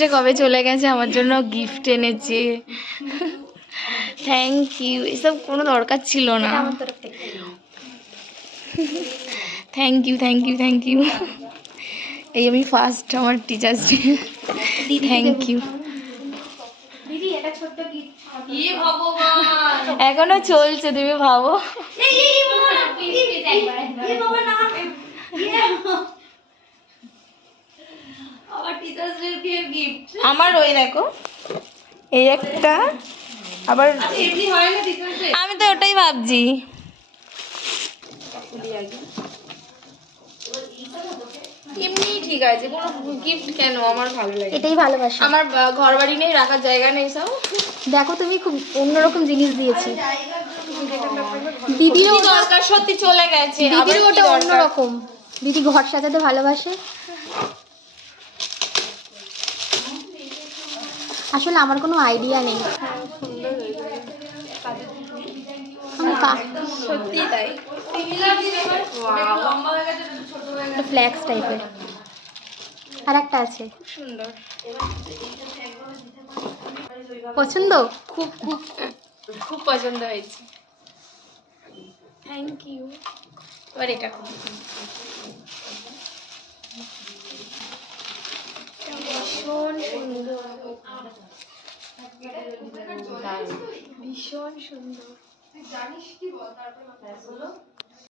Day কবে চলে গেছে, আমার জন্য গিফট এনেছে। থ্যাংক ইউ, এসব কোনো দরকার ছিল না। Thank you thank you thank you. এই আমি ফার্স্ট আমার টিচার্স ডে। Thank you. এখনো চলছে, তুমি ভাবো। আমার ওই দেখো এই একটা, আবার আমি তো ওটাই ভাবছি। এমনি ঠিক আছে, কোনো গিফট কেন, আমার ভালো লাগে, এটাই ভালোবাসা। আমার ঘর বাড়ি নেই, রাখার জায়গা নেই সব। দেখো তুমি খুব অন্যরকম জিনিস দিয়েছি। দিদিরও দরকার, সত্যি চলে গেছে, দিদিরও ওটা অন্যরকম। দিদি ঘর সাজাতে ভালোবাসে। আসলে আমার কোনো আইডিয়া নেই। সত্যি তাই, ফ্ল্যাক্স টাইপের আর একটা আছে, খুব সুন্দর, পছন্দ? খুব খুব খুব পছন্দ হয়েছে। Thank you. এবার এটা খুব ভীষণ সুন্দর, ভীষণ সুন্দর। জানিস কি বল, তারপরে